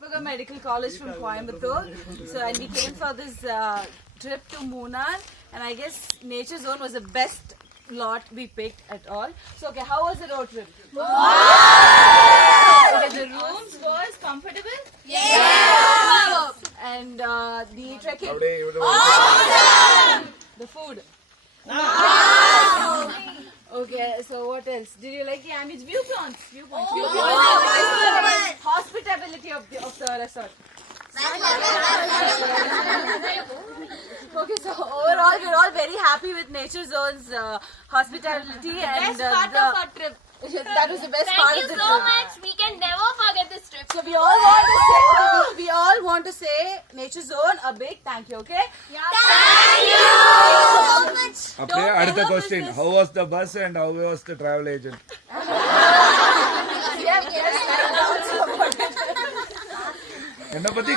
Kalpaga Medical College from Coimbatore. So, and we came for this trip to Munnar, and I guess Nature Zone was the best lot we picked at all. So, okay, how was the road trip? Okay, the rooms was comfortable? Yeah! And the trekking? The food? Okay, so what else? Did you like the ambience? Viewpoints. Hospitality of the resort. Okay, so overall we're all very happy with Nature Zone's hospitality and Best part of our trip. that was the best part Thank of you the so trip. much. We can never forget this trip. So we all want to say Nature Zone a big thank you, okay? Thank you so much. Okay, அடுத்த question. How was the bus and how was the travel agent? Yeah, yes. என்ன பத்தி